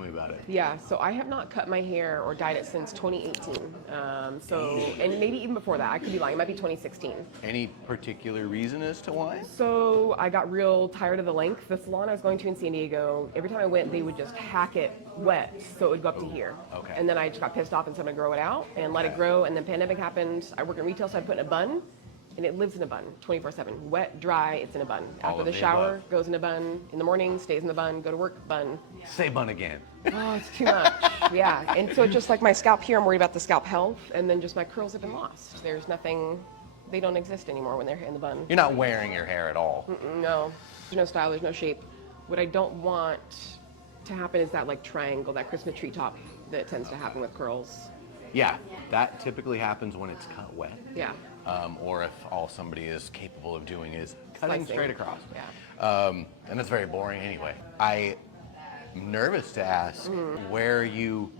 me about it. Yeah, so I have not cut my hair or dyed it since 2018. And maybe even before that. I could be lying. It might be 2016. Any particular reason as to why? So I got real tired of the length. The salon I was going to in San Diego, every time I went, they would just hack it wet, so it would go up to here. Okay. And then I just got pissed off and said I'm gonna grow it out and let it grow. And then pandemic happened. I work in retail, so I put in a bun. And it lives in a bun 24/7. Wet, dry, it's in a bun. After the shower, goes in a bun. In the morning, stays in the bun. Go to work, bun. Say bun again. Oh, it's too much. Yeah. And so just like my scalp here, I'm worried about the scalp health. And then just my curls have been lost. There's nothing, they don't exist anymore when they're in the bun. You're not wearing your hair at all. No. There's no style, there's no shape. What I don't want to happen is that like triangle, that Christmas tree top that tends to happen with curls. Yeah, that typically happens when it's cut wet. Yeah. Or if all somebody is capable of doing is cutting Slicing. straight across. Yeah. And that's very boring anyway. I'm nervous to ask, where are you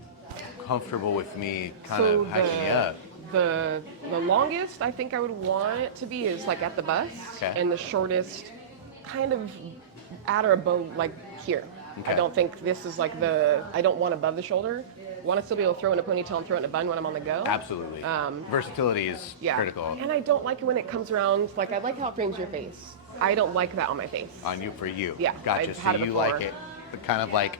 comfortable with me kind of hiking up? The longest I think I would want it to be is like at the bust, Okay. and the shortest kind of at or above, like here. Okay. I don't think this is like I don't want above the shoulder. Want to still be able to throw in a ponytail and throw it in a bun when I'm on the go. Absolutely. Versatility is critical. And I don't like it when it comes around, like I like how it frames your face. I don't like that on my face. On you, for you. Yeah, Gotcha. I've So had it you before. like it kind of like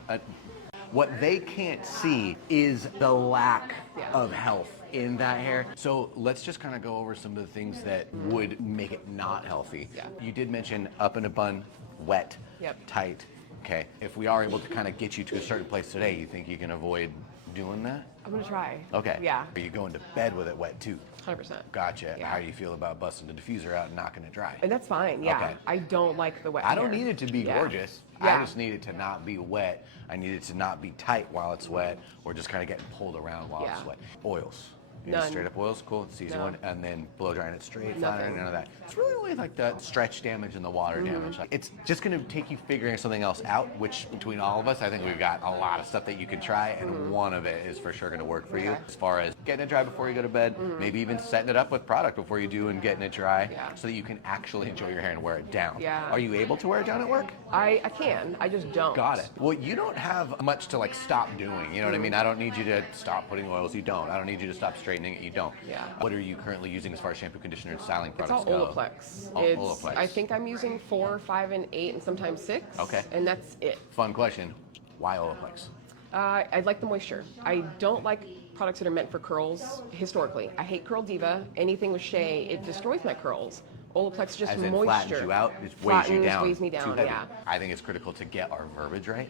what they can't see is the lack of health in that hair. So let's just kind of go over some of the things that would make it not healthy. Yeah. You did mention up in a bun, wet, Yep. tight. Okay. If we are able to kind of get you to a certain place today, you think you can avoid doing that? I'm gonna try. Okay. Yeah. Are you going to bed with it wet too? 100%. Gotcha. Yeah. How do you feel about busting the diffuser out and knocking it dry? And that's fine. Yeah. Okay. I don't like the wet I don't hair. need it to be Yeah. gorgeous. Yeah. I just need it to not be wet. I need it to not be tight while it's wet, or just kind of getting pulled around while it's wet. Oils. You None. straight up oils, cool, it's easy No. one, and then blow drying it straight, flat iron, Nothing. none of that. It's really only like the stretch damage and the water damage. Like, it's just gonna take you figuring something else out, which between all of us, I think we've got a lot of stuff that you can try, and one of it is for sure gonna work for you. As far as getting it dry before you go to bed, maybe even setting it up with product before you do and getting it dry, so that you can actually enjoy your hair and wear it down. Yeah. Are you able to wear it down at work? I can. I just don't. Got it. Well, you don't have much to like stop doing. You know what I mean? I don't need you to stop putting oils. You don't. I don't need you to stop straightening it. You don't. Yeah. What are you currently using as far as shampoo, conditioner, and styling It's products all go? Olaplex. All Olaplex. I think I'm using 4, 5, and 8, and sometimes 6. Okay. And that's it. Fun question. Why Olaplex? I like the moisture. I don't like products that are meant for curls historically. I hate Curl Diva. Anything with shea, it destroys my curls. Olaplex just As in moisture. flattens you out, it weighs you Flattens, down. weighs me Too down, heavy. yeah. I think it's critical to get our verbiage right.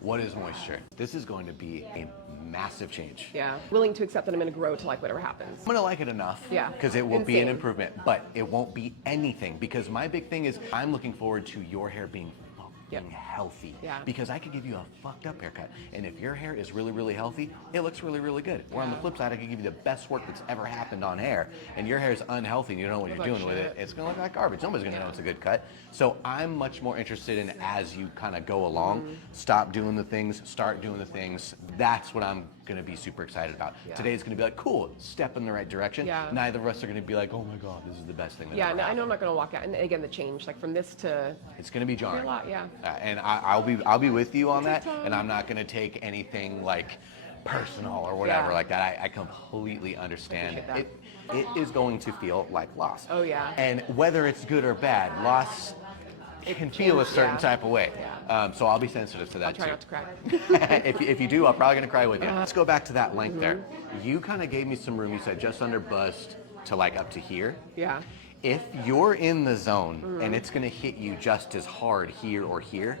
What is moisture? This is going to be a massive change. Yeah. Willing to accept that I'm going to grow to like whatever happens. I'm gonna like it enough, Yeah. because it will be an Insane. improvement, but it won't be anything. Because my big thing is, I'm looking forward to your hair being fucking healthy. Yeah. Because I could give you a fucked up haircut, and if your hair is really, really healthy, it looks really, really good. Or on the flip side, I could give you the best work that's ever happened on hair, and your hair is unhealthy, and you don't know what you're like doing with it. shit. It's gonna look like garbage. Nobody's gonna know it's a good cut. So I'm much more interested in, as you kind of go along, stop doing the things, start doing the things. That's what I'm gonna be super excited about. Yeah. Today's gonna be like, cool, step in the right direction. Yeah. Neither of us are gonna be like, oh my God, this is the best thing that Yeah, ever no, I happened. know I'm not going to walk out. And again, the change, like from this to It's gonna be jarring. a lot, yeah. And I'll be with you on that, and I'm not gonna take anything like personal or whatever Yeah. like that. I completely understand. Appreciate It is going to feel like loss. Oh, yeah. And whether it's good or bad, loss can feel a certain yeah. type of way. Yeah. So I'll be sensitive to that I'll try too. not to cry. if you do, I'm probably gonna cry with you. Let's go back to that length there. You kind of gave me some room. You said just under bust to like up to here. Yeah. If you're in the zone and it's gonna hit you just as hard here or here,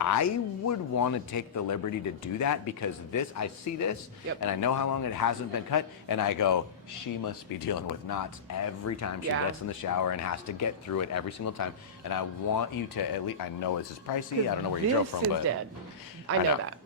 I would want to take the liberty to do that, because I see this, and I know how long it hasn't been cut, and I go, she must be dealing with knots every time she gets in the shower and has to get through it every single time. And I want you to at least, I know this is pricey, I don't know where you drove from, This is but dead. I know that.